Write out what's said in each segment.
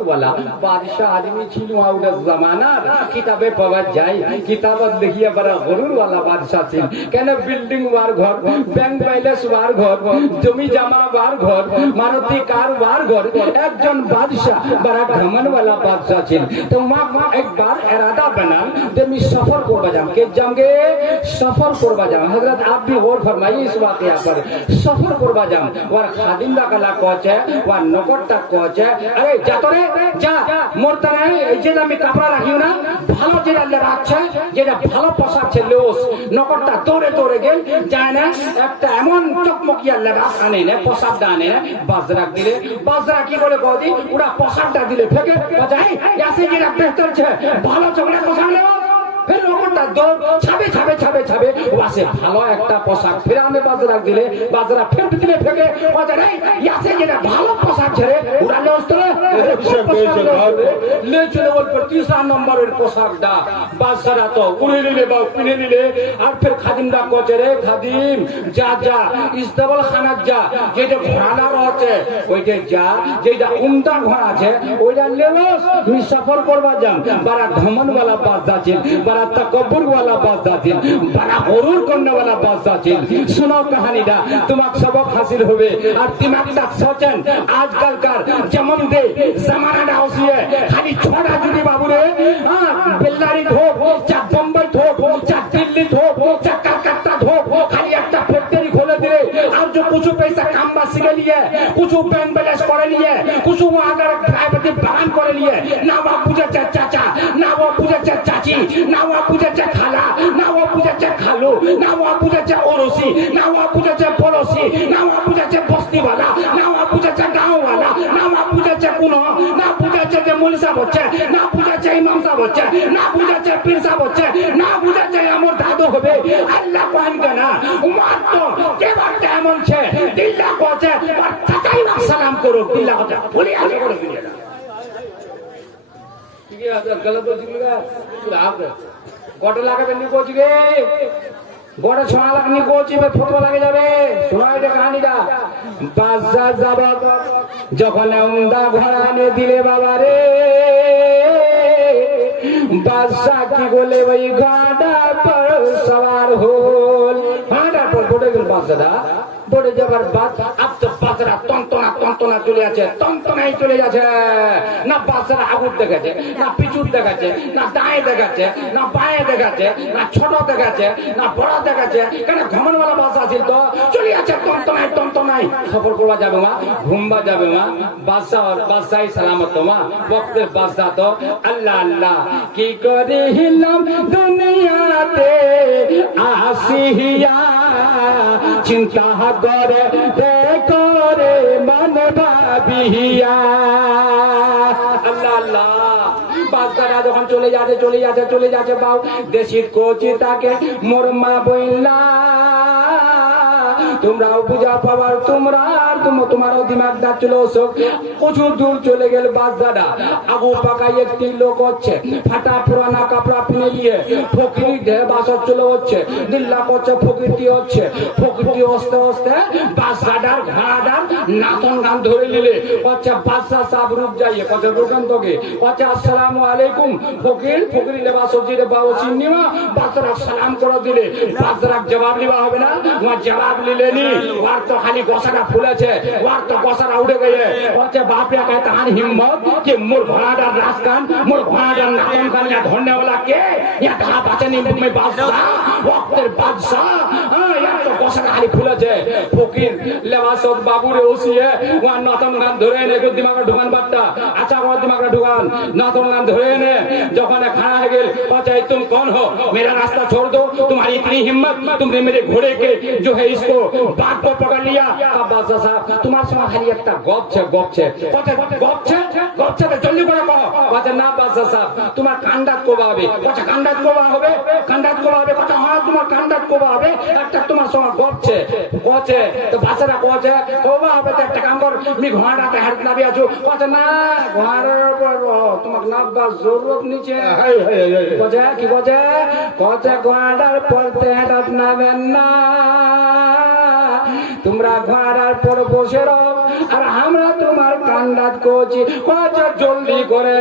গরুরওয়ালা বাদশাহ আদমি ছিল ওটা জামানার কিতাবে পাওয়া যায় কিতাবত দেখিয়ে বড় গরুরওয়ালা বাদশাহ ছিল কেন বিল্ডিং ওয়ার ঘর ব্যাংক ব্যালেন্স ওয়ার ঘর জমি জমা ওয়ার ঘর মারুতি কার ওয়ার ঘর একজন বাদশাহ বড় ঘমনওয়ালা बादशाह ছিল तो मां एक बार इरादा बना कि मैं सफर करवा जाऊं के जाऊंगे सफर करवा जाऊं हजरत आप भी गौर फरमाइए इस वाकया पर सफर करवा जाऊं और खादिम दा कला कोचे और नौकरটা কোচে আরে যা তো রে যা মরতে নাই এই যে আমি কাপড় রাখিও না ভালো যেটা রাখছে যেটা ভালো পোশাক ছিল নৌকরটা দৌড়ে দৌড়ে গেল যায় না একটা এমন চকমকিয়া লেবাস আনে না পোশাক দানে বাজরা দিলে বাজরা কি বলে গদি ওরা পোশাকটা দিলে ফেকে বাজাই ऐसे যেটা বেহতর আছে ভালো চকলে পোশাক নেব फिर নৌকরটা দৌড় ছাবে ছাবে ছাবে ছাবে ওয়াসে ভালো একটা পোশাক ফির আমি বাজরা দিলে বাজরা ফের দিলে ফেকে বাজাই ऐसे যেটা ভালো পোশাক ছেড়ে উড়ালে ওস্তরে ले चले बोल पर तीसरा नंबर এর পোশাকটা বাজরা তো উড়ে নিলে বা পিনে নিলে আর ফির খাদিমটা কোচে রে খাদিম যা যা ইস্তাবল খানা যা যেটা ঘোড়া রয়েছে ওইটা যা যেটা উমদা ঘোড়া আছে ওইটা লেবস আমি সফর করবা যাম বড় ঘমন वाला বাদশা ছিল बड़ा तकब्बुर वाला बादशाह ছিল बड़ा गरूर करने वाला बादशाह ছিল सुनो कहानीটা তোমাক सबक हासिल হবে আর দিমাগটা सोचें आजकल का जमन दे जमानाটা হইছে খালি ছড়া যদি বাবুরে বেল্লারি ধোক চা বম্বাই ধোক চা দিল্লি ধোক চা কলকাতা ধোক খালি একটা ফ্যাক্টরি खोले दिले और जो कुछ पैसा काम बासी के लिए कुछ बैंक बैलेंस करे लिए कुछ वो अगर प्राइवेट बागान करे लिए ना वो पूजा चाचा ना वो पूजा चाची ना वो पूजा खाला ना वो पूजा खालू ना वो पूजा ओरोसी ना वो पूजा पड़ोसी ना वो पूजा बस्ती वाला ना वो पूजा गांव वाला ना वो पूजा कुनो ना पूजा मुल्सा बच्चा ना पूजा इमाम साहब बच्चा ना पूजा पीर साहब बच्चा ना पूजा আমার দাদু হবে আল্লাহ কোন গানা উম্মত তো কেবার কেমন ছে দিল্লা কোচে আর তাকাই সালাম করো দিল্লা কথা বলি আগে করে দিলে না ঠিক আছে গলত বলছিলা পুরো আপ গড় লাগাবে নি কোচি গে গড়ে সোনা লাগনি কোচি বে ফটো লাগে যাবে শোনা এটা কাহিনীটা বাদশা জবাব যখন উমদা ঘোড়া এনে দিলে বাবা রে बादशाह की बोले वही घोड़ा पर सवार हो घोड़ा पर बोले गल बादशाह बोले जबर बात अब तो बादशाह तंतना चले আছে তন্তনাই চলে যাচ্ছে না বাদশাহ আগুন দেখাচ্ছে না পিছু দেখাচ্ছে না দাঁয়ে দেখাচ্ছে না বাঁয়ে দেখাচ্ছে না ছোট দেখাচ্ছে না বড় দেখাচ্ছে কেন ঘমনওয়ালা বাদশাহ ছিল তো চলে যাচ্ছে তন্তনাই সফর করবা যাবে মা ঘুমবা যাবে মা বাদশাহ সালামত মা ওয়াক্তের বাদশাহ তো আল্লাহ আল্লাহ কি করে হিলাম দুনিয়াতে আসিয়া চিন্তা করে করে মন ভাবিয়া আল্লাহ আল্লাহ বাদশারা যখন চলে যাচ্ছে বাউ দেশির কোচি তাকে মোর মা বইলা তোমরাও বুঝা পাবার তোমারও দিমাগ যাচ্ছিল প্রচুর দূর চলে গেল বাদশারা আগু পাকাই একটি লোক হচ্ছে ফাটা পুরানা কাপড়া পিনে নিয়ে ফকির দেহ বাসর চলে হচ্ছে দিল্লা করছে ফকিরটি হচ্ছে ফকিরটি হস্তে হস্তে বাদশাটার ঘোড়াটার নাতন গান ধরে নিলে হচ্ছে বাদশাহ সাহেব রূপ যাইয়ে কত দোকান তোকে হচ্ছে আসসালামু আলাইকুম ফকির লেবাস হচ্ছে বাবু চিন্নিমা বাদশারা সালাম করে দিলে বাদশার জবাব লিবা হবে না জবাব লিলে ওর তো খালি গসাটা ফুলেছে ওর তো গসাটা উঠে গেছে হচ্ছে বাপিয়া কয় তাহার হিম্মত যে মোর ঘোড়াটার রাজকান মোর ঘোড়াটার নাতন কান ইয়া ধরনেওয়ালা কে ইয়া ঢা বাঁচেনি মই বাদশাহ ওয়াক্তের বাদশাহ ইয়া তো গসাটা খালি ফুলেছে ফকির লেবাসত বাবুরে ওসিয়ে ওর নাতন কান ধরে এনে দিমাগে ঢুকান বাট্টা আচ্ছা ওর দিমাগে ঢুকান नातन नाम धोए ने जखन खड़ा है गेल पहुंचाई तुम कौन हो मेरा रास्ता छोड़ दो तुम्हारी इतनी हिम्मत तुमने मेरे घोड़े के जो है इसको बात को पकड़ लिया अब बादशाह साहब तुम्हारे साथ खाली एक गप छे गप छे तो जल्दी করে কও কথা না বাদশাহ সাহেব তোমার কান্ডাত কোবা হবে কথা কান্ডাত কোবা হবে কথা হ্যাঁ তোমার কান্ডাত কোবা হবে একটা তোমার সঙ্গে গপ ছে কোচে তো বাদশাহরা কোচে কোবা হবে তো একটা কাম কর আমি ঘোড়াটাতে হাত নাবি আছো কথা না ঘোড়ার উপর তোমাক নাববার জরুরত নিচে কোচে কি কোচে ঘোড়াটার পরতে হাত নাবেন না তোমরা ঘোড়ার পর বসে রও আর আমরা তোমার কান্দাত করছি কচা জলদি করে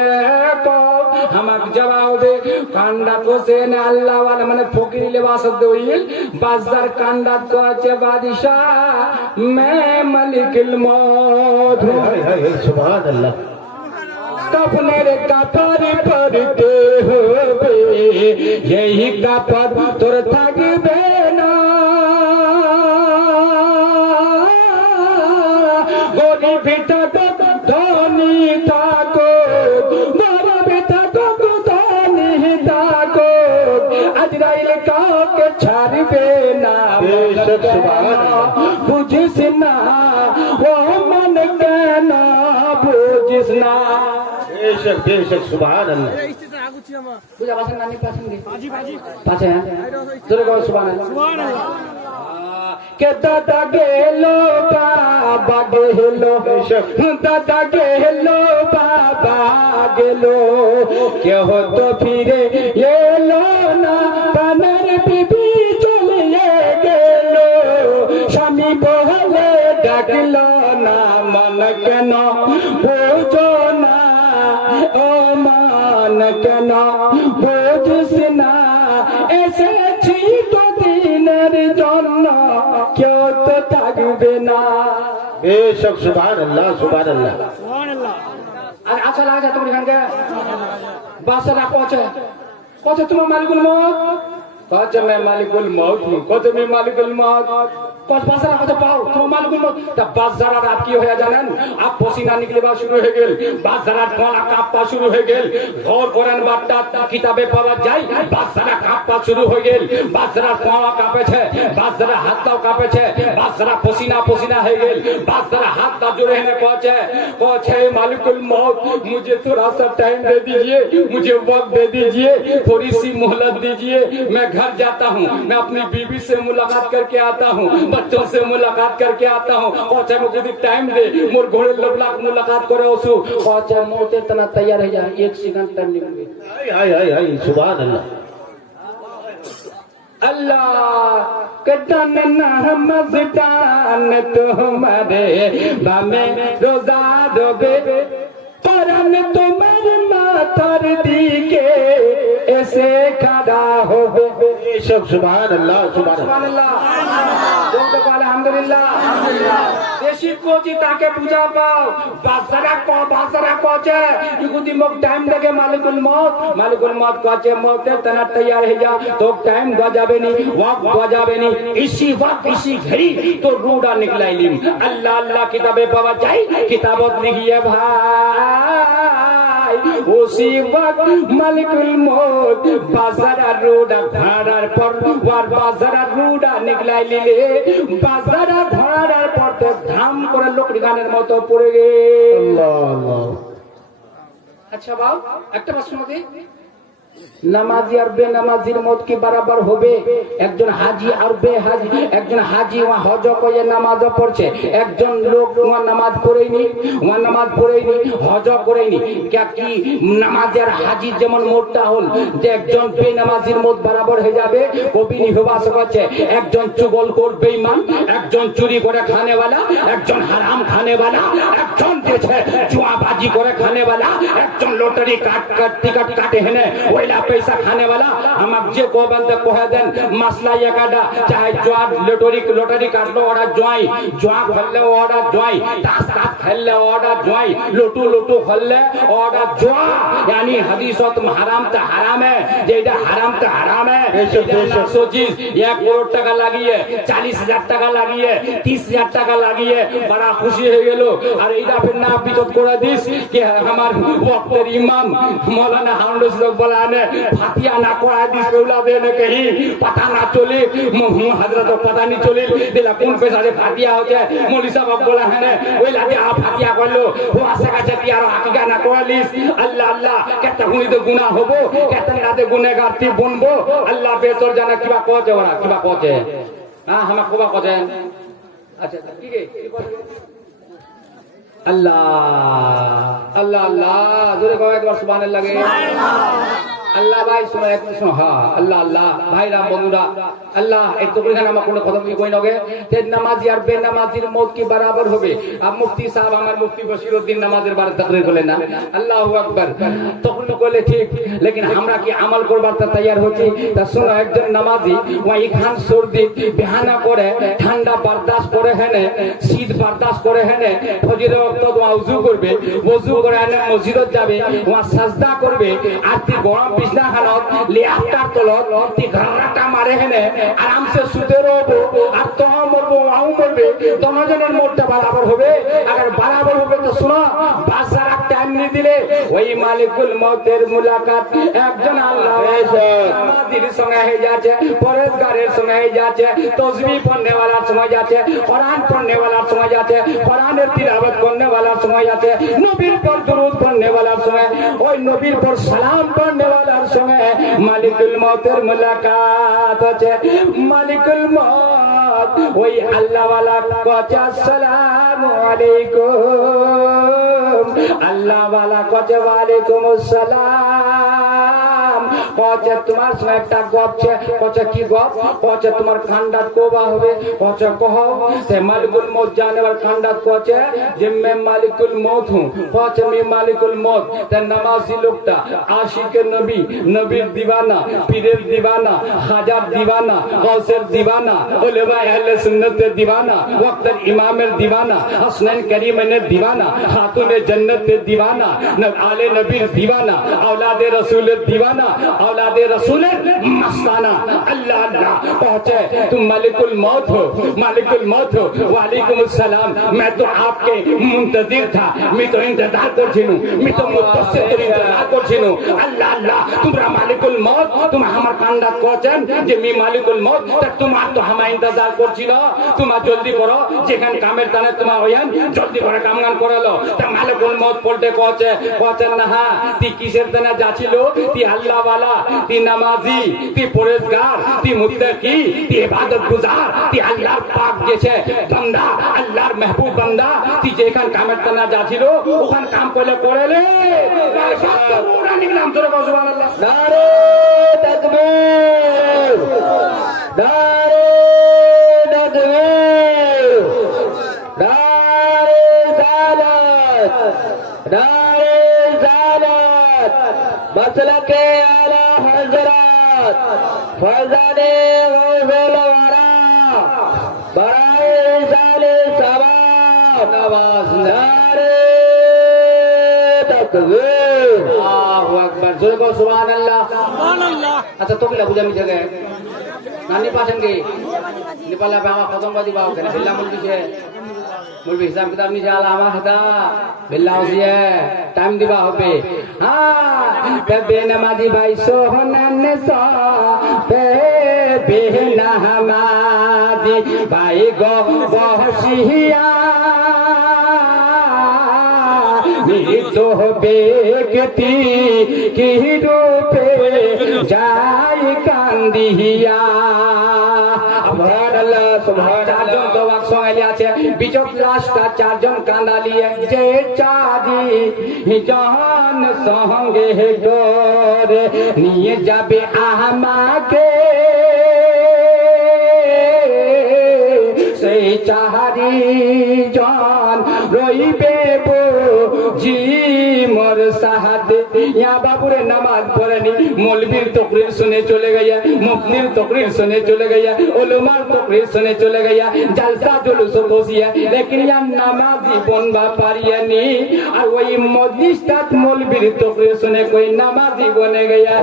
আমাক জবাব দে কান্দাত করছে না আল্লাহ ওয়ালা মানে ফকির লেবাস দইল বাজার কান্দাত করছে বাদশাহ মে মালিকুল মউত সুবহানাল্লাহ कफनेर कफर पड़ते होबे यही कफर तोर থাকবে না গরিব থাকো ধনী থাকো বড় থাকো ধনী থাকো আজরাইল কাউকে ছাড়বে না বুঝিস না ও মন কেন বুঝিস না बेशक बेशक सुभान अल्लाह বুঝা পাছেন না নি পাছেন নি পাছে হ্যাঁ জোরে বল সুবহানাল্লাহ কে দাদা গেলো বাবা গেলো দাদা গেলো বাবা গেলো কে হতো ফিরে এলো না পানের বিবি চলে গেলো স্বামী বলে ডাকলো না মন কেন বুঝো না ও মান কেন বুঝিস না এসেছি তো দিনের জন্য কেউ তো থাকবে না बेशक सुभान अल्लाह सुभान अल्लाह আর আচ্ছা লাগছে তোমার এখানকে বাসারা পৌঁছে পৌঁছে তোমার মালিকুল মত কত মে মালিকুল মত কত মে মালিকুল মত কত বাসারা কত পাও তোমার মালিকুল মত তা বাজারা রাত কি হয়ে জানেন আপ পসিনা নিকলেবা শুরু হয়ে গেল বাজারা গলা কাঁপা শুরু হয়ে গেল ঘর কোরআন বার্তা কিতাবে পাওয়া যায় বাজারা কাঁপা শুরু হয়ে গেল বাজারা পাওয়া কাঁপেছে বাজারা হাতটাও কাঁপেছে বাজারা পসিনা পসিনা হয়ে গেল बादशाह हाथ का जो रहने पहुंचे मालिकुल मौत मुझे थोड़ा सा टाइम दे दीजिए मुझे वक्त दे दीजिए थोड़ी सी मोहलत दीजिए मैं घर जाता हूँ मैं अपनी बीवी से मुलाकात करके आता हूँ बच्चों से मुलाकात करके आता हूँ पहुंचे मुझे टाइम दे मोर घोड़े लबलाक मुलाकात करे उसू पहुंचे मोते तना तैयार है जाए 1 सेकंड टाइम निकल गई हाय हाय हाय सुभान अल्लाह अल्लाह कटन मस्तान तुम्हारे बामे रोजा दोबे परन तुम्हार माथर दिके ऐसे खड़ा हो बेशक सुभान अल्लाह सुभान अल्लाह अल्हम्दुलिल्लाह देशी कोची ताके पूजा पाओ बासरा कोचे इकुदी मोक टाइम लगे मालिकुल मौत कोचे मौते तना तैयार है जा तो टाइम दो जाबे नहीं वक्त दो जाबे नहीं इसी वक्त इसी घड़ी तो रूडा निकलाइलिम अल्लाह अल्लाह किताबे पावा जाए किताबत लिखिए भाई उसी वक्त मालिकुल मौत बाजारा रूडा घोड़ार पर वार बाजारा रूडा निकलाई लिले बाजारा घोड़ार पर तो धाम करे लोकड़ी गाনের মতো পড়ে গেল अल्लाह अल्लाह আচ্ছা বাউ একটা প্রশ্ন দিই নামাজি আর বেনামাজির মত কি বরাবর হবে একজন হাজী আর বেহাজী একজন হাজী ওয়া হজ করে নামাজ পড়ছে একজন লোক ওয়া নামাজ পড়েনি হজ করেনি কি নামাজ আর হাজী যেমন মোটটা হল যে একজন বেনামাজির মত বরাবর হয়ে যাবে কবিনি হবাস করছে একজন চুগলখোর বেঈমান একজন চুরি করে খানেওয়ালা একজন হারাম খানেওয়ালা একজন যেছে জুয়াবাজি করে খানেওয়ালা একজন লটারি টিকট কাটে হেনে ওইলা पैसा खाने वाला हम अब जे को बंद को है देन मसला ये काटा चाहे जुआ लोटरी काट लो और जुआ खेलले और जुआई ताश खेलले और जुआई लोटू खेलले और जुआ यानी हदीसत हराम तो हराम है जेटा हराम तो हराम है सोचिस 1 करोड़ টাকা লাগিয়ে 40,000 টাকা লাগিয়ে 30,000 টাকা লাগিয়ে बड़ा खुशी हो गेलो और এইটা फिर ना बिचत করে দিস कि हमार वक्तेर इमाम मौलाना हाउंडस लोग बोलाने फातिया ना करा दिस बेउला देने कहीं पता ना चले हजरत पता नहीं चले दिला कौन पैसा से फातिया हो जाए मौलवी साहब बोला है ने ওই লাগে আ ফাতিয়া করলো ও আসে কাছে আর হাকিকা না করালিস আল্লাহ আল্লাহ কত হুনি তো গুনাহ হবো কত রাতে গুনাহগার তুই বনবো আল্লাহ বেতর জানা কিবা কওছে ওরা কিবা কওছে হ্যাঁ হামা কোবা কওছে আচ্ছা ঠিক আছে अल्लाह अल्लाह अल्लाह जोरे कहो एक बार सुभान अल्लाह के আল্লাহ ভাই শোনো এক শোনো হ্যাঁ আল্লাহ আল্লাহ ভাইরা বন্ধুরা আল্লাহ এই তো এখানে আমার কোনো কথা কই নগে তেজ নামাজি আর বেনামাজির মত কি বরাবর হবে আর মুফতি সাহেব আমার মুফতি বশিরউদ্দিন নামাজের বারে তাকরীর করলেন না আল্লাহু আকবার তখন কইলে ঠিক লেকিন আমরা কি আমল করবার তা তৈয়ার হচ্ছি তা শোনো একজন নামাজি ওই খান সর্দি বেহানা করে ঠান্ডা বরদাস্ত করে হেনে শীত বরদাস্ত করে হেনে ফজরের ওয়াক্ত ওযু করবে ওযু করে এনে মসজিদে যাবে ওয়া সাজদা করবে আর তি গরম বিছনা হালত লিয়াফটার তলত তি ঘরটা মারে হেনে আরামসে শুতে রহবো আর তো মরবো আও মরবে দনজনের মোটটা বরাবর হবে अगर बराबर হবে তো শোনো বাসার টাইম নি দিলে ওই মালিকুল মউতের মুলাকাত একজন আল্লাহ নামাজীর সঙ্গে হয়ে যাচ্ছে পরেজগারের সঙ্গে হয়ে যাচ্ছে তসবিহ পড়নে वाला সময় যাচ্ছে কোরআন পড়নে वाला সময় যাচ্ছে কোরআনের তিলাওয়াত করনে वाला সময় যাচ্ছে নবীর পর দরুদ পড়নে वाला সময় ওই নবীর পর সালাম পড়নে वाला সময় মালিকুল মউতের মুলাকাত হচ্ছে মালিকুল মউত ওই আল্লাহ वाला কচ্ছে আসসালামু আলাইকুম আল্লাহ वाला কচ্ছে ওয়া আলাইকুমুস সালাম কচ্ছে তোমার সঙ্গে একটা গপ আছে কচ্ছে কি গপ কচ্ছে তোমার খান্ডাত কোবা হবে কচ্ছে কহ সে মালিকুল মউত জানেবার খান্ডাত কচ্ছে যে मैं মালিকুল মউত हूं কচ্ছে मैं মালিকুল মউত তে নামাজি লোকটা আশিকে নবী নবীর দিওয়ানা পীরের দিওয়ানা খাজার দিওয়ানা গৌসের দিওয়ানা উলামা আহলে সুন্নতের দিওয়ানা ওয়াক্তের ইমামের দিওয়ানা হাসনাইন করিমের দিওয়ানা খাতুনে জান্নাতের দিওয়ানা আলে নবীর দিওয়ানা औलादे रसूलेर दीवाना औलादे रसूलेर मस्ताना अल्लाह अल्लाह पहुंचे तुम मालिकुल मौत हो वालेकुम अस्सलाम मैं तो आपके मुंतजिर था मैं तो इंतजार করছিনু मैं तो मुतस्सिर इंतजार করছিনু अल्लाह अल्लाह তোমরা মালিকুল মউত তুমি আমার কান্ডা করছেন যে আমি মালিকুল মউত তোমার তো আমার ইন্তজার করছিল তোমরা জলদি করো যেখান কামের টানে তোমরা হইয়ান জলদি করে কামগান করালো তা মালিকুল মউত পড়তে কছেন না হ্যাঁ তুই কিসের টানে যাচ্ছিল তুই আল্লাহ वाला তুই নামাজি তুই পরেজগার তুই মুত্তাকি তুই ইবাদত গুজার তুই আল্লাহর পাক গেছে বান্দা আল্লাহর মেহবুব বান্দা তুই যেখান কামের টানে যাচ্ছিল ওখান কাম করলে করেলে পুরা নিলাম তোর সুবহানাল্লাহ নারে তাকবীর নারে তাকবীর নারে সালাত নারে সালাত মাসলাকে আলা হযরত ফয়জানে গৌসুল ওয়ারা বারায়ে সালে সওয়াব নওয়াজ নারে তাকবীর আল্লাহু আকবার জোরে বল সুবহানাল্লাহ সুবহানাল্লাহ আচ্ছা তো কিলা বুঝামি জায়গায় নানি পাছেন কি নেপালে বাবা খতম বাদি বাও কেন বিল্লাহ মুলবিছে মুলবি হিসাব কিতাব নিয়ে আলা আমার হাতা বিল্লাহ হইছে টাইম দিবা হবে হ্যাঁ বেনামাজি ভাই সোহনান সা বেনামাজি ভাই গো বহশিয়া तो बेगती की रूपे जाय कांदिया सुबहानाल्लाह सुबहानाल्लाह तो वाक सঙ্গে আছে বিচক লাশটা চারজন কাঁদালিয়ে যে চাঁদি জাহান সঙ্গে করে নিয়ে যাবে আমাকে সেই চাহারি জন রইবে জি মোর সাহাদে ইয়া বাবুরে নামাজ পড়েনি মৌলবীর তকরির শুনে চলে গয়া মুফতির তকরির শুনে চলে গয়া উলামার তকরির শুনে চলে গয়া জলসা জুলুস বসিয়া লেকিন ইয়া নামাজি বনবা পারিয়ানি আর ওই মজলিসটাত মৌলবীর তকরির শুনে কই নামাজি বনে গয়া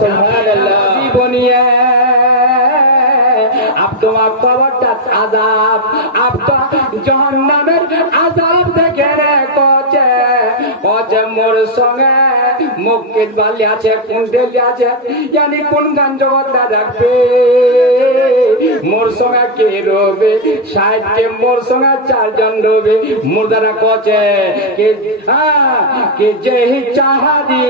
সুবহানাল্লাহ বনিয়া अब तो कबरটা আযাব अब तो জাহান্নামের আযাব দেখে রে কচে মোর সঙ্গে মুকিত বালি আছে কুন্ডলি আছে জানি কোন গান জগৎটা রাখবে মোর সঙ্গে কে রবে সাইড কে মোর সঙ্গে চারজন রবে মুর্দারা কচে কে যে চাহাদি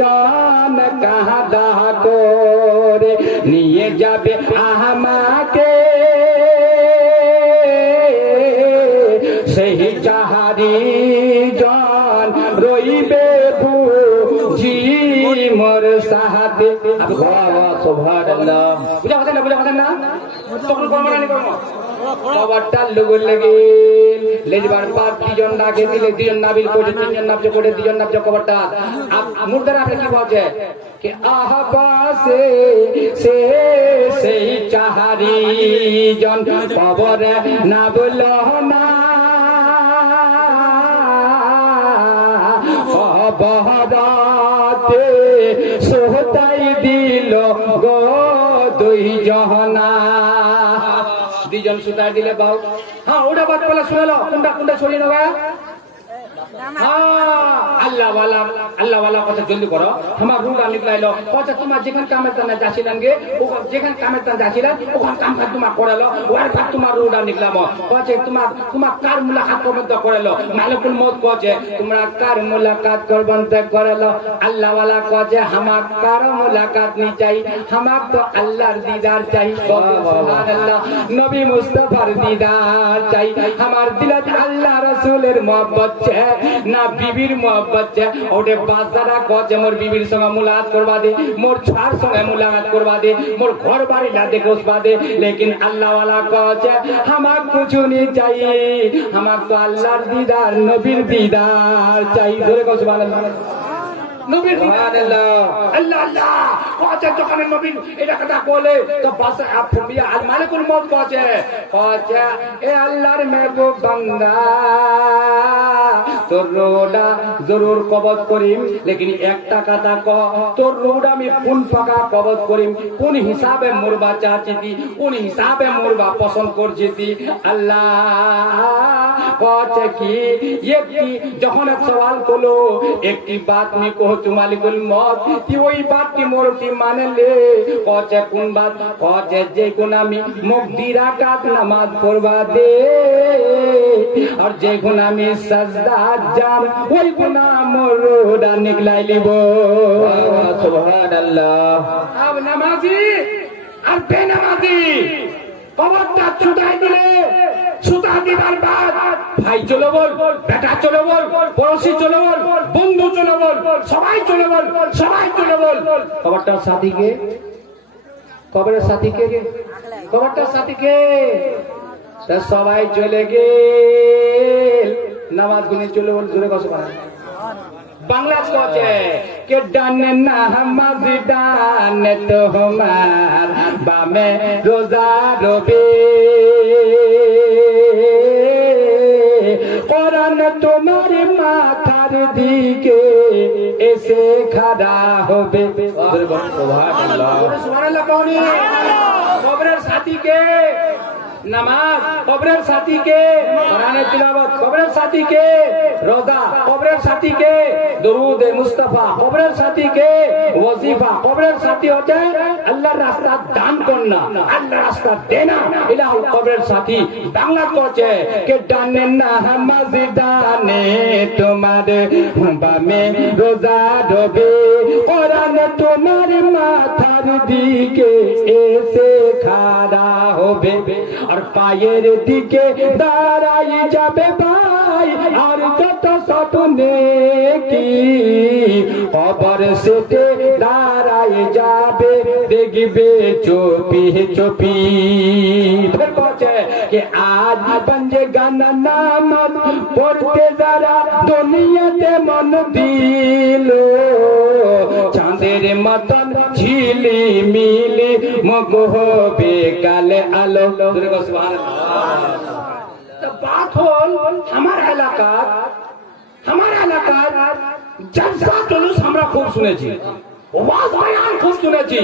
জান কাহা দাহ করে নিয়ে যাবে আমাকে সেই চাহারি জান রইবে বুঝি মোর সাহাতে সুবহানাল্লাহ বুঝা পাচ্ছেন না তখন কর্মরানি কর্ম কবরটা লুগুল লেগে লেজবার পাত দুজন ডাকে দিলে দুজন নাবিল করে তিনজন নাবজ করে দুজন নাবজ কবরটা মুর্দারা আপনি কি বলছে कि आहाबासे से সেই চাহারি জন কবরে না বলো না কবরতে সোহতাই দিল গো দুই জহনা দুইজন সুতাই দিলে বাউ হ্যাঁ ওটা বাদ বলে শুনালো কোনটা কোনটা সরিয়ে নেবে আল্লাহ वाला কথা জলদি করো আমার রুটা নিকলাইলো কথা তোমার যেখান কামের তানে যাচ্ছিলেন গে যেখান কামের তানে যাচ্ছিলেন ওখান কাম কাজ তোমার করালো ওর ভাগ তোমার রুটা নিকলামো কছে তোমার কার মুলাকাত করবেন তো করালো মালিকুল মউত কছে তোমরা কার মুলাকাত করবেন তো করালো আল্লাহ वाला কছে আমার কার মুলাকাত নি চাই আমার তো আল্লাহর দিদার চাই সুবহানাল্লাহ নবী মুস্তাফার দিদার চাই আমার দিলে আল্লাহ রাসূলের मोहब्बत छे ना बीबीर मोहब्बत छे ओटे बाजारा कजे मोर बीबीर संगे मुलाकात करवा दे मोर छार संगे मुलाकात करवा दे मोर घर बाड़ी ला दे कोसबा दे लेकिन अल्लाह वाला कहे हमाक कुछ नहीं चाहिए हमाक तो अल्लाहर दीदार नबीर दीदार चाहिए जोरे को सुभान अल्लाह নবীর সুবহানাল্লাহ আল্লাহ আল্লাহ কওছে যখন নবী এটা কথা বলে তো বাস আফমিয়া আল মালিকুল মউত কওছে এ আল্লাহর মেহবুব বান্দা তোর রোডা জরুর কবজ করিম লেকিন একটা কথা ক তোর রোডা আমি কোন ফাঁকা কবজ করিম কোন হিসাবে মরবা চাচিতি কোন হিসাবে মরবা পছন্দ করছিতি আল্লাহ কওছে কি একটি যখন সওয়াল করলো একটি বাত মি কহ মালিকুল মউত কি ওই বাতটি মোরটি মানে লে কওছে কোন বাত কওছে যে কোন আমি মুক্তি রাকাত নামাজ পড়বা দে আর যে কোন আমি সাজদা জাম ওই কোন মোরডা নিকলাই লিব সুবহানাল্লাহ আব নামাজি আর বেনামাজি কবরটা ছুটাই দিলে ছুটা দিবার বাদ ভাই চলো বল বেটা চলো বল পড়োশি চলো বল বন্ধু চলো বল সবাই চলো বল সবাই চলো বল কবরটার সাথী কে কবরের সাথী কে কবরটার সাথী কে তা সবাই চলে গেল নামাজ গুনে চলো বল জোরে কসম বাংলা কছে কে ডানে নামাজ ডানে তোমার বামে রোজা রবে কোরআন তোমার মাথার দিকে এসে খাড়া হবে সুবহানাল্লাহ সুবহানাল্লাহ কোনি কবরের সাথী কে নামাজ কবরের সাথী কে কোরআনের তিলাওয়াত কবরের সাথী কে রোজা কবরের সাথী কে দরুদ মুস্তাফা কবরের সাথী কে ওয়াজিফা কবরের সাথী হচ্ছে আল্লাহর রাস্তা দান করনা আল্লাহর রাস্তা দেনা এটা হল কবরের সাথী বাংলা কচ্ছে কে ডানে নামাজ ডানে তোমার বামে রোজা ডবে কোরআন তোমার মাথার দিকে এসে খাড়া হবে আর পায়ের দিকে দাঁড়াই যাবে ভাই আর যত স্বপ্নে কি কবর সেটে দাঁড়াই যাবে দেখবে চুপি চুপি ফের বলছে कि आज बंजे गाना नाम पढ़ते जरा दुनियाते मन दिलो चांदेर मतन झिली मिली मगह बेकाले आलो तो बात होल हमारा इलाका जलसा जुलूस हमरा खूब सुनेছি ওয়াজ বয়ান খুব শুনেছি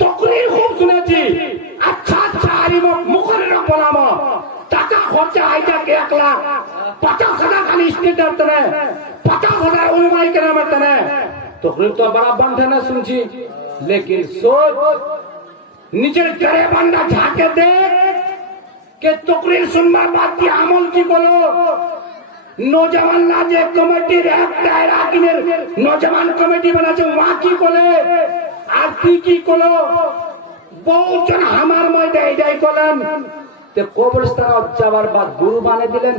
তকরীর খুব শুনেছি আচ্ছা আচ্ছা আলিম মুখরের বলাম টাকা খরচা আইটা 1 লাখ 50,000 খালি স্টেটার তনে 50,000 উলমাই কেরামের তনে তকরীর তো বড় বন্ধনা শুনছি लेकिन सोच নিজের ঘরে বান্দা ঝাঁকে দেখ কে তকরীর শুনবার বাদ কি আমল কি করলো नौजवान जे कमिटीर एक दायरा किनेर नौजवान कमिटी बनाছে ওয়া কি করে আর কি করলো বহুজন আমার মধ্যে এইটাই করলেন তে কবরস্থানে যাবার বাদ গুরু বানিয়ে দিলেন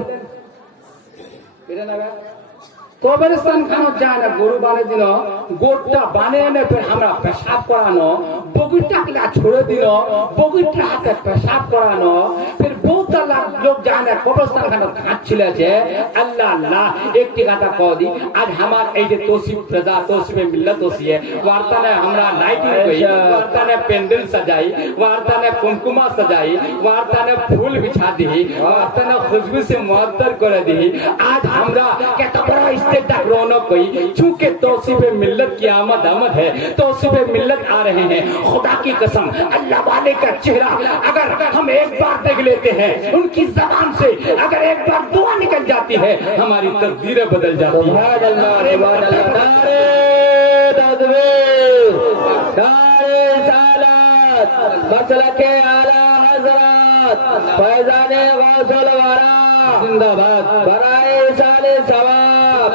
কবরস্থান খানো যায় না গরু বানে দিন গোটটা বানে এনে ফের আমরা পেশাব করানো বগুড়টাকে ছোড়ে দিল বগুড়টা হাতে পেশাব করানো ফের বহুত লোক যায় না কবরস্থান খানো খাচ্ছিল আছে আল্লাহ আল্লাহ একটি কথা কহ দি আজ আমার এই যে तौसीफ प्रजा तौसीफ मिल्लत होती है वार्ता ने हमरा लाइटिंग हुई वार्ता ने पेंडल सजाई वार्ता ने कुमकुमा सजाई वार्ता ने फूल बिछा दी वार्ता ने खुशबू से मुअत्तर कर दी आज हमरा कितना बड़ा स्टेज तक रौनक हुई चूंकि तौसीफ मिल्लत की आमद है तौसीफ मिल्लत आ रहे हैं खुदा की कसम अल्लाह वाले का चेहरा अगर हम एक बार देख लेते हैं उनकी जबान से अगर एक बार दुआ निकल जाती है हमारी तकदीरें बदल जाती है नारे तकबीर नारे सालात मसलके आला हजरत फैजाने गौसल वाला जिंदाबाद बराए साले सवाब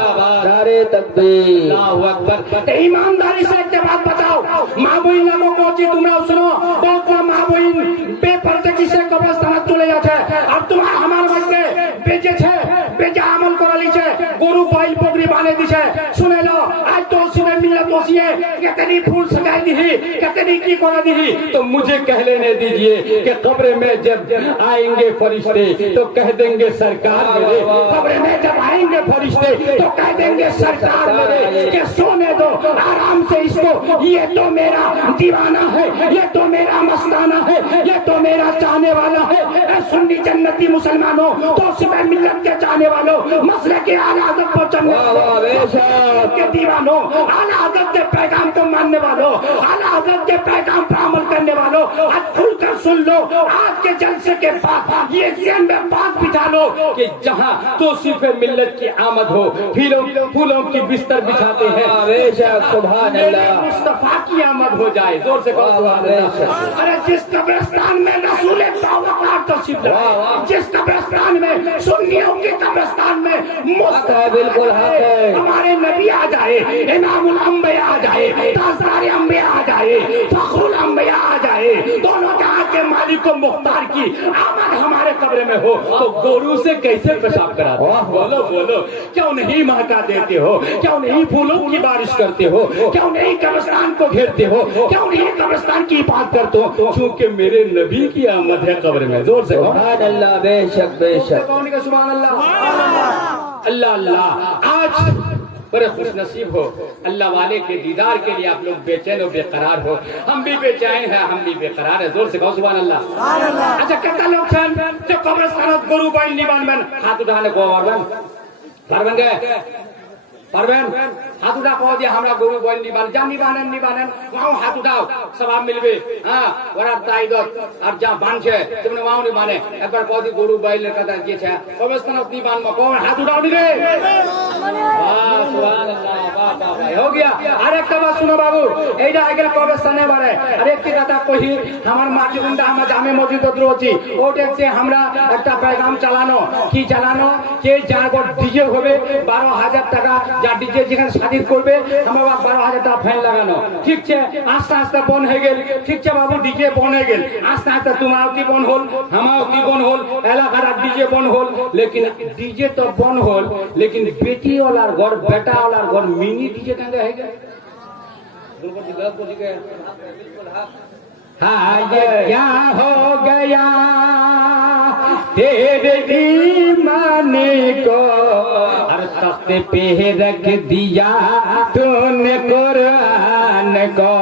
नारे तकबीर अल्लाहू अकबर ईमानदारी से एक बात बताओ माँ बहिन को कोची তোমরা শুনো बहुत माँ बहिन बेपर्दगी से कब्रस्तान চলে যাচ্ছে আর তোমার আমার মধ্যে বেজেছে বেজা আমল করা লিছে গরু বাইল বকরি বানে দিছে শুনে লো आज तो सुबह मिला दोषिए कितनी फूल सजाई दी कितनी की करा दी तो मुझे कह लेने दीजिए कि कब्र में जब आएंगे फरिश्ते तो कह देंगे सरकार मेरे कब्र में जब आएंगे फरिश्ते तो कह देंगे सरकार मेरे कि सोने दो आराम से इसको ये तो मेरा दीवाना है ये तो मेरा मस्ताना है ये तो मेरा चाहने वाला है ऐ सुन्नी जन्नती मुसलमानों तो सुबह मिल्लत के चाहने वालों मसले के आला हज़रत पर चलने के दीवानों आला हज़रत के पैगाम को मानने वालों आला हज़रत के पैगाम पर अमल करने वालों आज खुलकर सुन लो आज के जलसे के बाद ये ज़हन में बात बिठा लो कि जहाँ तौसीफ मिल्लत की आमद हो फूलों की बिस्तर बिछाते हैं सुभान अल्लाह मुस्तफा की आमद हो जाए जोर से कहो सुभान अल्लाह अरे जिस कब्रिस्तान में रसूल बावकार तशरीफ लाए जिस कब्रिस्तान में सुन्नियों के कब्रिस्तान में मुस्तफा बिल्कुल हक है हमारे नबी आ जाए इमामुल अंबिया आ जाए ताजदार अंबिया आ जाए फखरुल अंबिया आ जाए दोनों जहां के मालिक को मुख्तार की आमद हमारे कब्र में हो तो गोरू से कैसे पेशाब कराते हो बोलो बोलो क्यों नहीं महका देते हो क्यों नहीं फूलों की बारिश करते हो क्यों नहीं कब्रिस्तान को घेरते हो क्यों नहीं कब्रिस्तान की बात करते हो क्योंकि मेरे नबी की आमद है कब्र में जोर से सुभान अल्लाह बेशक बेशक सुभान अल्लाह अल्लाह अल्लाह आज बड़े खुश नसीब हो अल्लाह वाले के दीदार के लिए आप लोग बेचैन और बेकरार हो हम भी बेचैन है हम भी बेकरार है जोर से कहो सुभान अल्लाह अच्छा कितना लोग छन जो कब्रिस्तान गुरु बाइल निबानबन हाथ उठाने को पारबन गए पारबन हाथ उठा कह दिया हमरा गुरु बाइल निबानन वहाँ हाथ उठाओ सवाब मिलबे हाँ वरा ताइदत और जहाँ बान छे तुमने वहाँ निबाने एक बार कह दी गुरु बाइल ने कदा दिए छे कब्रिस्तान निबान में कौन हाथ उठाओ दी रे वाह सुभान अल्लाह वाह वाह हो गया আরেকটা বাত শুনো বাবু এইটা আগের কবরস্থানে বারে আরেকটি কথা কই আমার মাটিগুন্ডা আমার জামে মসজিদ রয়েছে ওটাতে আমরা একটা पैगाम চালানো কি চালানো যে যার গো ডিজে হবে 12000 টাকা যা ডিজে যেখানে শাদি করবে আমরা 12000 টাকা ফাইন লাগানো ঠিক আছে আস্তে আস্তে বন হয়ে গেল ঠিক আছে বাবু ডিজে বন হয়ে গেল আস্তে আস্তে তোমারও কি বন হল আমারও কি বন হল এলাকার ডিজে বন হল लेकिन डीजे तो बन होल लेकिन बेटी वालार घर बेटा वालार घर मिनी डीजे कहाँ है हाँ ये क्या हो गया तेरे ईमानी को हर तख्त पे रख दिया तूने कुरान को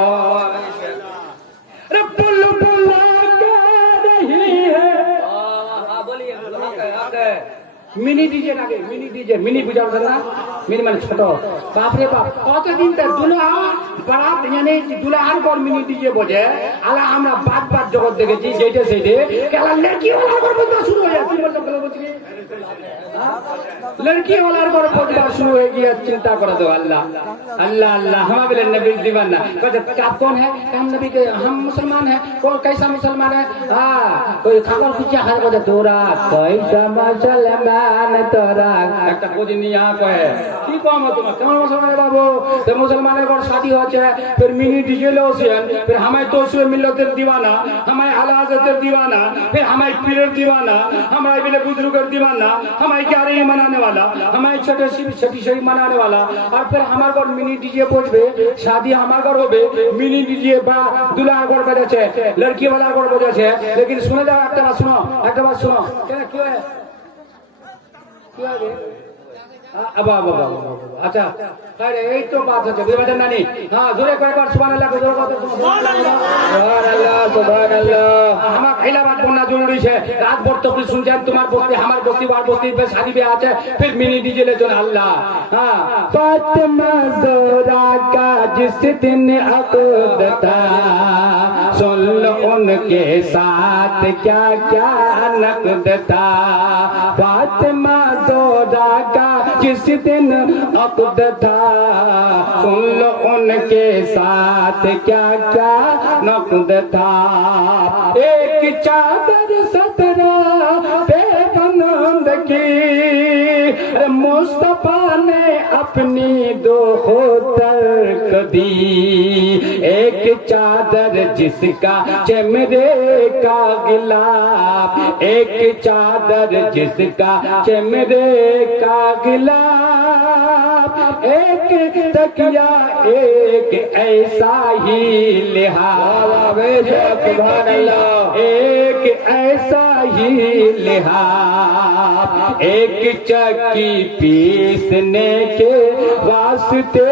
अरे बुलबुल गा रही है मिनी डीजे लागे मिनी डीजे मिनी बुझाओ सर ना मिनी माने छोटो बाप रे बाप কতদিন তে দুলহা বারাত জানে দুলহার পর মিনি ডিজে বজে আলা আমরা বাদ বাদ জগৎ দেখেছি যেটা সেইটে কেলা লড়কি वाला पर बजना शुरू हो जाती मतलब गलत बच गई लड़की वाला पर बजना शुरू हो गया चिंता कर दो अल्लाह अल्लाह अल्लाह हम बोले नबी दीवाना कहते आप कौन है हम नबी के हम मुसलमान है कौन कैसा मुसलमान है हां कोई खाकर कुछ हाल को तोरा कैसा मुसलमान तोरा একটা কোদিন यहाँ को है की कहो मत तुम कौन मुसलमान बाबू तो मुसलमान को शादी हो जाए फिर मिनी डीजे लो फिर हमें तो उसमें मिलतेर दीवाना हमें आलाजतेर दीवाना फिर हमें पीरेर दीवाना हमारे बिले बुजुर्गेर दीवाना हमें ग्यारह मनाने वाला हमें छठी शरीफ मनाने वाला और फिर हमारे घर मिनी डीजे बजबे शादी हमारे घर होबे मिनी डीजे बा दूल्हा घर बजाছে लड़की वाला घर बजाছে लेकिन सुने जाओ एक बात सुनो क्या क्यों है अब अच्छा अरे यही तो बात है बेवजह नहीं हाँ जोरे कोई बार सुभान अल्लाह को जोरे बात सुभान अल्लाह हम पहला बात बोलना जरूरी है रात भर तो कुछ सुन जाए तुम्हारे बस्ती हमारे बस्ती बार बस्ती पे शादी ब्याह है फिर मिनी डीजे ले जो अल्लाह हाँ फातिमा ज़ोरा का जिस दिन अक़द था सुन लो उनके साथ क्या क्या नक़द था फातिमा ज़ोरा का जिस दिन अक़द था सुन लो उनके साथ क्या क्या नक़द था एक चादर 17 बेबंद की मुस्तफा ने अपनी दो तर्क दी एक चादर जिसका चमड़े का गिलाफ एक चादर जिसका चमड़े का गिलाफ एक तकिया एक ऐसा ही लिहाज एक ऐसा ही लिहाज एक चक्की पीसने के वास्ते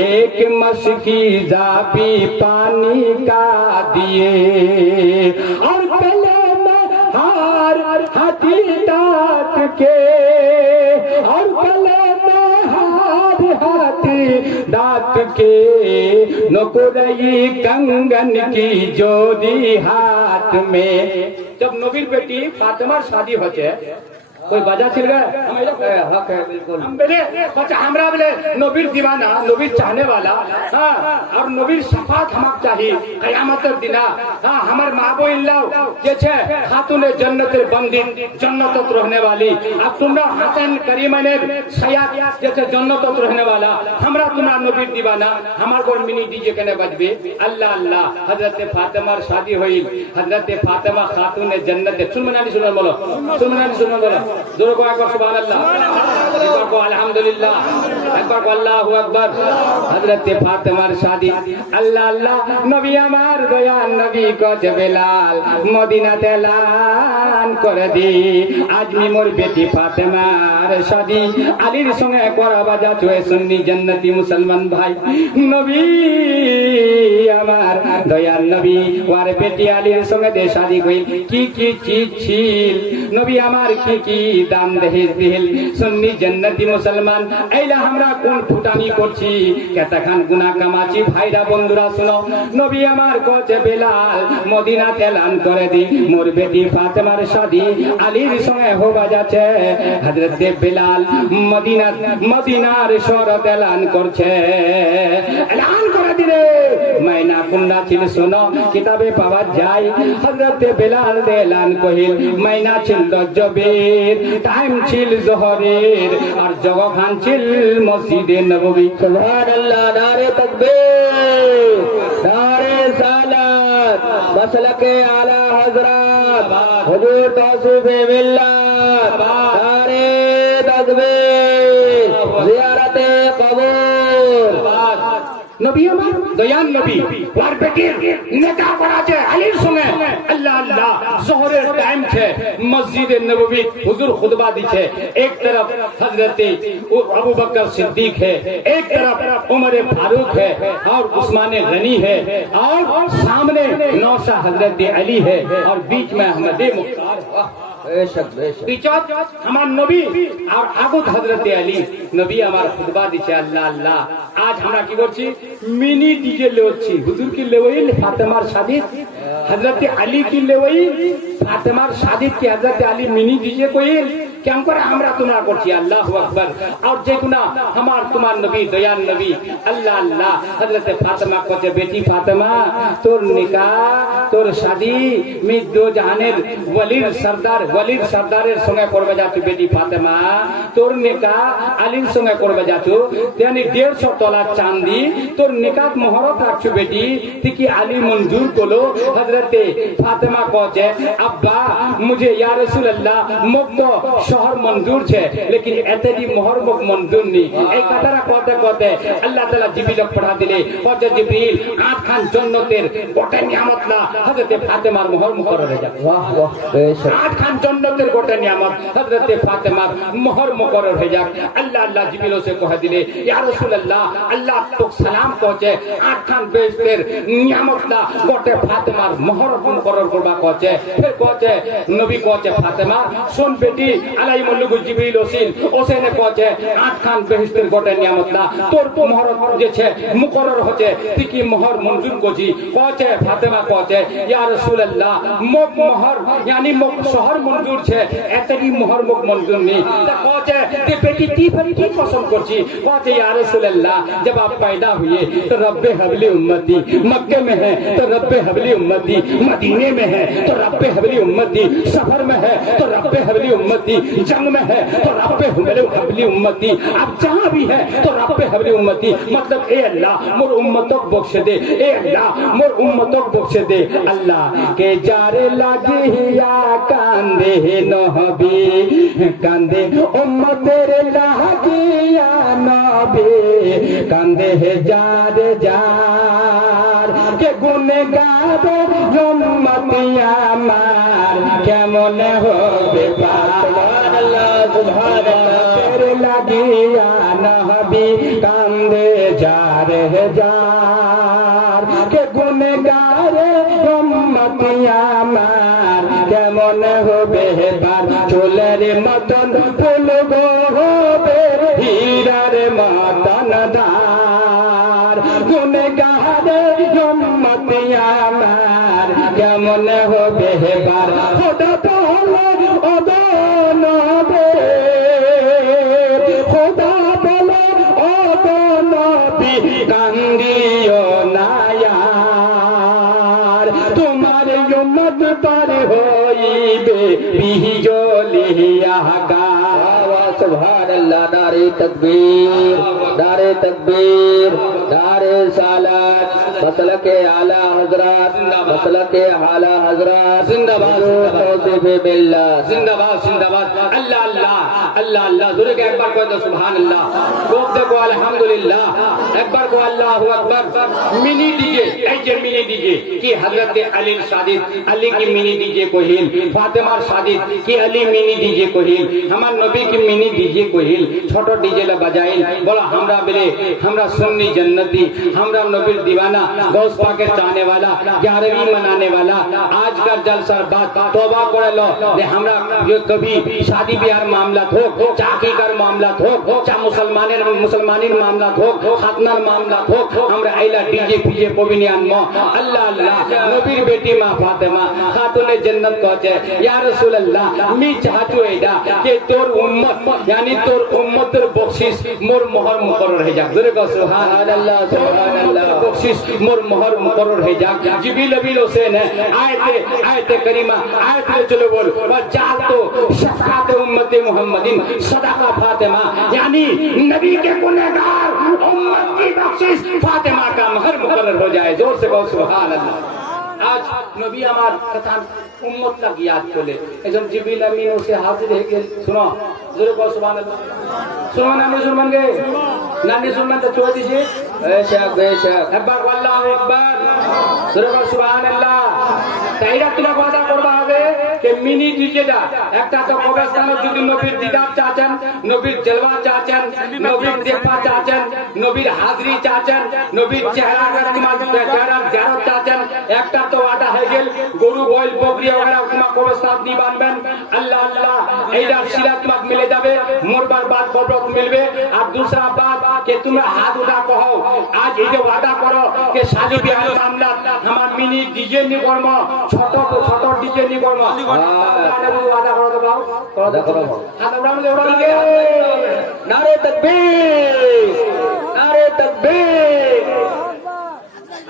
एक मशकीज़ा भी पानी का दिए और गले में हार हाथी दांत के और गले में हार हाथी दांत के नकुरई कंगन की जोड़ी हाथ में जब नबीर बेटी फातिमार शादी होचे कोई बाजा छिल गया हक है बिल्कुल हम बेले बच्चा हमरा बेले नबीर दीवाना नबीर चाहने वाला हाँ और नबीर शफात हमाक चाहिए कयामतेर दिना हाँ हमार माँ बहन लाओ जे छे खातूने जन्नतेर बंदी जन्नतत रहने वाली अब तुमरा हसन करीमनेर सयात जे छे जन्नतत रहने वाला हमरा तुम्हारा नबीर दीवाना हमार गोर मिनी डीजे कने बजबे अल्लाह अल्लाह हजरत फातिमार शादी हुई हजरत फातिमा खातूने जन्नत सुनमनानी सुनन बोलो सुनमनानी सुनन बोलो जोर को एक बार सुभान अल्लाह एक बार को अल्हम्दुलिल्लाह एक बार को अल्लाहु अकबर हजरत फातिमार शादी अल्लाह अल्लाह नबी हमार दया नबी को बेलाल मदीना ते ऐलान कर दी आज मोर बेटी फातिमार शादी আলীর সঙ্গে করা বাজা চুয়ে সুন্নি জান্নাতি মুসলমান ভাই নবী আমার দয়ার নবী ওর বেটি আলীর সঙ্গে দে শাদি কইল কি কি চিজ ছিল নবী আমার কি দাম দেহেজ দিল সুন্নি জান্নাতি মুসলমান এইলা আমরা কোন ফুটানি করছি কতখান গুনাহ কামাচ্ছি ভাইরা বন্ধুরা শুনো নবী আমার কোচে বেলাল মদিনা এলান করে দি মোর বেটি ফাতেমার শাদি আলীর সঙ্গে হবা যাচ্ছে হযরত বেলাল মদিনার শরত এলান করছে এলান করে দিলে মাইনা কুন্ডা ছিল শোনো কিতাবে পাওয়া যায় হযরত বেলাল এলান কহিল মাইনা ছিল রজবের টাইম ছিল জোহরের আর জগখান ছিল মসজিদে নববী সুবহানাল্লাহ নারে তাকবীর নারে সালাত মসলকে আলা হযরত হুজুর তাওসিফে মিল্লাত নারে তাকবীর জিয়ারতে কবর নবী আমার দয়াল নবী ওর বেটির নিকাহ করা আছে আলীর সঙ্গে আল্লাহ আল্লাহ জোহরের টাইম છે মসজিদে নববী হুজুর খুতবা দিছে एक तरफ हजरत अबू बकर सिद्दीक है एक तरफ उमर फारूक है और उस्मान गनी है और सामने नौशा हजरत अली है और बीच में अहमद मुख्तार बेशक बेशक बीचत हमार नबी और आगुत हजरत अली नबी আমার খুতবা দিছে আল্লাহ আল্লাহ आज हमरा की করছি मिनी डीजे लेवছি হুজুর কি লেওইল ফাতেমার শাদি हजरत अली की लेवইল ফাতেমার শাদি কি हजरत अली मिनी डीजे কইল কেন করে আমরা তোমরা করছি আল্লাহু আকবার আর যে গুনাহ আমার তোমার নবী দয়াল নবী আল্লাহ আল্লাহ हजरत फातिमा को जे बेटी फातिमा তোর নিকাহ তোর শাদি মি দো জাহানের ওয়ালির সর্দারের সঙ্গে করবে যাচ্ছু বেটি ফাতেমা তোর নিকাহ আলীর সঙ্গে করবে যাচ্ছু তেনি 150 তোলা চাঁদি তোর নিকাহ মোহরত রাখছু বেটি তিকি আলী মঞ্জুর করলো হযরতে ফাতেমা কছে আব্বা मुझे या रसूल अल्लाह मुक्त शहर मंजूर छे लेकिन एते दी मोहर मुक मंजूर नी এই কথাটা কতে কতে আল্লাহ তাআলা জিবরিল পাঠা দিলে কতে জিবরিল 8 খান জান্নাতের গোটা নিয়ামত না হযরতে ফাতেমার মোহর মুকররে যা वाह वाह बेशक 8 খান জান্নাতের গোটা নিয়ামত হযরতে ফাতেমার মোহর মুকরর হয়ে যাক আল্লাহ আল্লাহ জিবরিল से कह दिले या रसूल अल्लाह अल्लाह तो सलाम पहुंचे 8 खान बेशतेर नियामत ना गोटे फातेमार मोहर मुकरर करबा कहे फिर कहे नबी कहे फातेमा सुन बेटी আলাই মল্লুক জিবরিল ওসেনে কছে 8 খান বেহেশতের গোটে নিয়ামত না তোর মোহর যেছে মুকরর হচ্ছে তুই কি মোহর মঞ্জুর করছি কছে ফাতেমা কছে ইয়া রাসূলুল্লাহ মুক মোহর यानी मुक शहर मंजूर छे एतरी मोहर मुक मंजूर नहीं ता कहे कि बेटी ती बड़ी ठीक पसंद करछी कहे या रासूलुल्लाह जब आप पैदा हुए तो रब्बे हबली उम्मती मक्के में है तो रब्बे हबली उम्मती मदीने में है तो रब्बे हबली उम्मती सफर में है तो रब्बे हबली उम्मती जंग में है तो रब्बे हबली उम्मती अब जहां भी है तो रब्बे हबली उम्मती मतलब ए अल्लाह मोर उम्मतों को बख्श दे ए अल्लाह मोर उम्मतों को बख्श दे अल्लाह के जारे लागी या कांदे नबी कांदे उम्मतेर लागी या नबी कांदे जारे जार के गुनहगार उम्मतिया मार केमन होबे सुभान अल्लाह तेरे लागिया नबी कांदे जारे जार के गुनहगार उम्मतिया मार केमन होबे बार चुलेर मतन फुल गो होबे हीरार मतन धार गुनहगार उम्मतिया मार केमन होबे बार खुदा बोले अदन दे खुदा बोले अदन भी कांदियो ना यार तुम्हारे उम्मत पर होइबे बिजलिया का सुभान अल्लाह नारे तकबीर नारे सालात मसलके आला हजरत मसलके आला हजरत जिंदाबाद तौसीफे बिल्लाह जिंदाबाद जिंदाबाद अल्लाह अल्लाह अल्लाह अल्लाह जोरे के एक बार कहो तो सुभान अल्लाह खूब देखो अल्हम्दुलिल्लाह एक बार को अल्लाहु अकबर मिनी डीजे এই যে মিনি ডিজে কি হযরত আলীর শাদিত আলী की मिनी डीजे कोहिल फातिमार शादित की अली मिनी डीजे कोहिल हमार नबी की मिनी डीजे कोहिल छोटो डीजे ला बजाइल बोला हमरा बेले हमरा सुन्नी जन्नती हमरा नबीर दीवाना गौस पाक के चाहने वाला 11वीं मनाने वाला आज का जलसा बात तौबा करे लो जे हमरा जो कभी शादी ब्याह मामला हो चाकी कर मामला हो चा मुसलमानेर मामला हो खातनार मामला हो हमरा आइला डीजे पीजे पबिनियान म अल्लाह अल्लाह नबीर बेटी मां फातिमा खातूने जन्नत कहे या रसूल अल्लाह मी चाहतो एडा के तोर उम्मत यानी तोर उम्मतेर बख्शिश मोर मोहर मुकरर है जाक जरे को सुभान अल्लाह बख्शिश मोर मोहर मुकरर है जाक जिब्रील अबील हुसैन है आयते करीमा आयत में चलो बोल जा तो शफात उम्मत मुहम्मदिन सदाका फातिमा यानी नबी के गुनहगार उम्मत की बख्शिश फातिमा का मोहर मुकरर हो जाए जोर से कहो सुभान अल्लाह आज नबी हमार कथा उम्मत लग याद कोले एजम जिब्रील अमीन उसे हाजिर है के सुनो जरूर को सुभान अल्लाह सुनो नानी सुरमन गए नानी सुरमन तो छोड़ दीजिए बेशक बेशक एक बार अल्लाहु अकबर जरूर को सुभान अल्लाह তাইরা তোমরা ওয়াদা করবা হবে যে মিনি ডিজেটা একটা তো কবরস্থানে যদি নবীর দিদার চাচ্ছেন নবীর জলওয়া চাচ্ছেন নবীর দেখা চাচ্ছেন নবীর হাজরি চাচ্ছেন নবীর চেহারা জিয়ারত চাচ্ছেন একটা তো ওয়াদা হয়ে গেল গরু বল বকরি ওগুলা তোমা কবরস্থান দি বানবেন আল্লাহ আল্লাহ এইটা সিরাত তোমাক মিলে যাবে মরবার বাদ কবরত মিলবে আর दूसरा बात कि তোমরা হাত উঠা কहो आज এই যে ওয়াদা করো कि शादी ब्याह मामला हमार मिनी डीजे নি কর্ম ছোট ছোট ডিজে নি করব ওয়াদা করো তো বাবু वादा करो হাত উড়ানো नारे तकबीर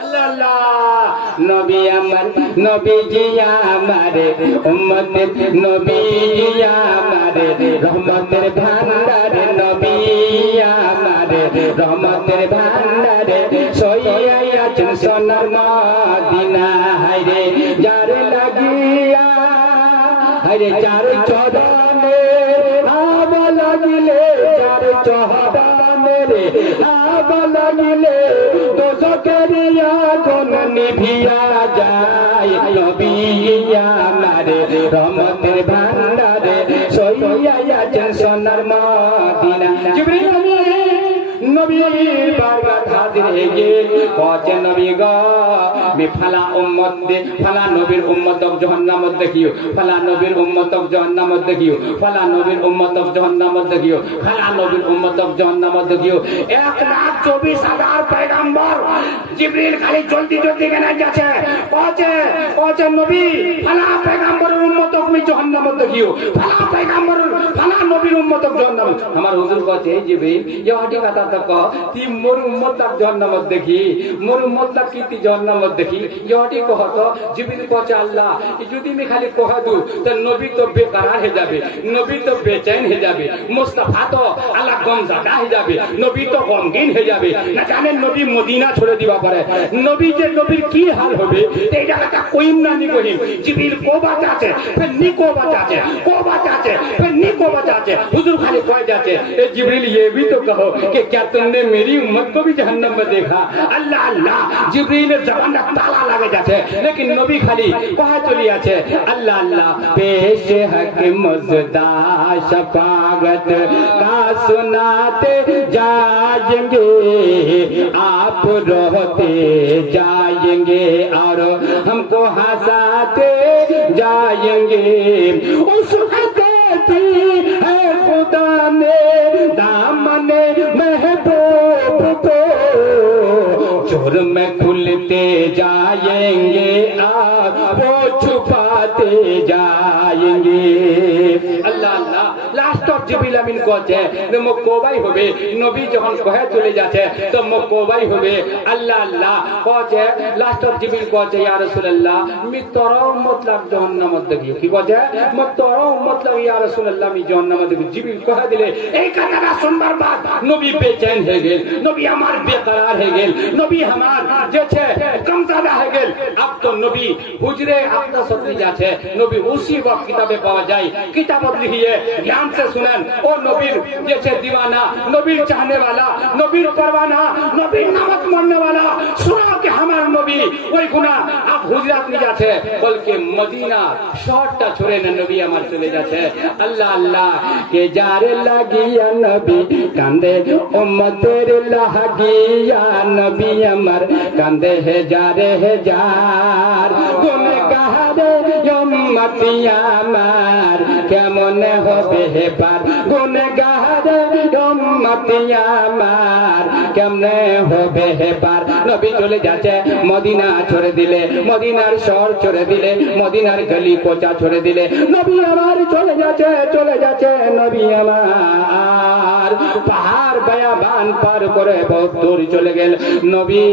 अल्लाह अल्लाह নবী আমার নবীজি আমার উম্মতের নবীজি আমার রহমতের ভান্ডার নবী আমার রহমতের ভান্ডার সইয়াই আছেন সোনার মদিনা হায়রে যার লাগিয়া হায়রে যার চরণে হাওয়া লাগিলে যার চরণে রে হাওয়া লাগিলে দোজখের আগুন নিভিয়া যায় নবী আমার রহমতের ভান্ডারে সইয়া আছেন সোনার মদিনা জিবরিল নবীর বারবার হাজির হয়ে গেল কচে নবী গো মে ফালা উম্মত দে ফালা নবীর উম্মতক জাহান্নামত দেখিও ফালা নবীর উম্মতক জাহান্নামত দেখিও ফালা নবীর উম্মতক জাহান্নামত দেখিও ফালা নবীর উম্মতক জাহান্নামত দেখিও 1,24,000 পয়গম্বর জিবরিল খালি জলদি জলদি কেন যাচ্ছে কচে নবী ফালা পয়গম্বরের উম্মতক মি জাহান্নামত দেখিও ফালা পয়গম্বরের ফালা নবীর উম্মতক জাহান্নামত আমার হুজুর কচে জিবরিল ইহাটি কথা ती मोर उम्मत तक जहन्नमत देखी मोर उम्मत तक की जहन्नमत देखी यहटी कहत जिबिल कहे अल्लाह যদি আমি খালি কহ দু তো নবী তো বেকরার হয়ে যাবে নবী তো বেচैन হয়ে যাবে মুস্তাফা তো আল্লাহ গমজাদা হয়ে যাবে নবী তো গমগীন হয়ে যাবে না জানেন নবী মদিনা ছেড়ে দিবা পারে নবী যে নবীর কি হাল হবে এইটা একটা কইম না নি কইম জিবিল को বাঁচাছে फिर नी को বাঁচাছে फिर नी को বাঁচাছে हुजूर खाली कह जाते ए जिब्रील ये भी तो कहो कि क्या तुमने मेरी उम्मत को भी जहन्नम में देखा अल्लाह अल्लाह जिब्रील जबान ताला लगे जाते लेकिन नबी खाली कहा चली আছে अल्लाह अल्लाह पेश हक मुजदा शफागत का सुनाते जाएंगे आप रोते जाएंगे और हमको हंसाते जाएंगे उस देती है खुदा ने दामने महबूब को चोर में खुलते जाएंगे आप वो छुपाते जाएंगे अल्लाह अल्लाह लास्ट ऑफ जिब्रील আমিন কছে মক্কাবাই হবে নবী যখন কহে চলে যাচ্ছে তো মক্কাবাই হবে আল্লাহ আল্লাহ কছে লাস্ট অফ জিব্রিল কছে ইয়া রাসূলুল্লাহ মি তোরা উম্মত জাহান্নামত দেখি কি কছে মি তোরা উম্মত ইয়া রাসূলুল্লাহ মি জাহান্নামত দেখি জিব্রিল কহে দিলে এই কথাটা শুনবার পর নবী বেচैन হয়ে গেল নবী আমার বেকরার হয়ে গেল নবী আমার যে ছে কমজাদা হয়ে গেল अब तो नबी हुजरे अपना सत्य जाছে नबी उसी वक्त किताबे पावा যায় किताबत लिखिए ध्यान से सुनें ओ नबीर जैसे दीवाना नबीर चाहने वाला नबीर परवाना नबीर नामक मानने वाला सुना कि हमारा नबी वही गुना आप हुजरात नहीं जाते बल्कि मदीना शॉर्टटा छोड़े ना नबी हमार चले जाते अल्लाह अल्लाह के जारे লাগিয়া नबी कांदे उम्मतेर লাগিয়া नबी हमार कांदे है जार गुनहगारे उम्मती আমার কেমন হবে পার গুনহগারে উম্মতি আমার কেমনে হবে পার নবী চলে যাচ্ছে মদিনা ছেড়ে দিলে মদিনার শহর ছেড়ে দিলে মদিনার গলি কোচা ছেড়ে দিলে নবী আমার চলে যাচ্ছে নবী আমার পাহাড় বায়াবান পার করে বহুত দূর চলে গেল নবী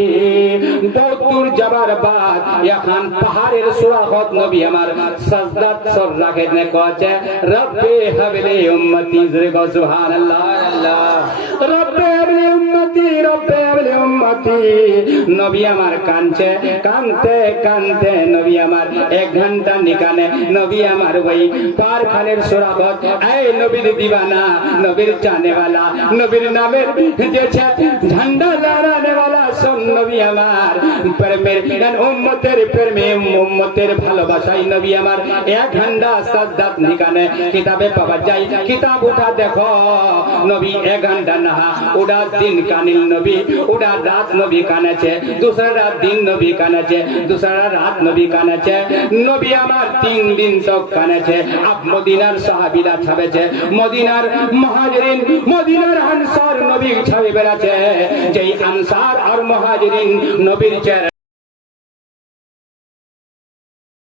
বহুত দূর যাবার বাদ এখন পাহাড়ের সুরাখত নবী আমার সাজদাত সর রাখে নে কছে রব্বে হাবলি উম্মতি জরে গো সুবহানাল্লাহ আল্লাহ রব্বে হাবলি উম্মতি নবী আমার কানতে নবী আমার 1 ঘন্টা নিকানে নবী আমার ওই পারখানের সুরাখত এই নবীর দিওয়ানা নবীর চাহনে वाला নবীর নামের যে ঝান্ডা লহরানে वाला সুন নবী আমার প্রেমের উম্মতের ভালোবাসাই নবী আমার 1 ঘন্টা সাজদাত নিকানে কিতাবে পাওয়া যায় কিতাব উঠা দেখো নবী 1 ঘন্টা না ওটা দিন কানিল নবী ওটা রাত নবী কানেছে दूसरा রাত দিন নবী কানেছে दूसरा রাত নবী কানেছে নবী আমার 3 দিন তক কানেছে আব মদিনার সাহাবীরা ছাবেছে মদিনার মুহাজিরিন মদিনার আনসার নবী ছাবে বেড়াছে যেই আনসার আর মুহাজিরিন নবীর চেহারা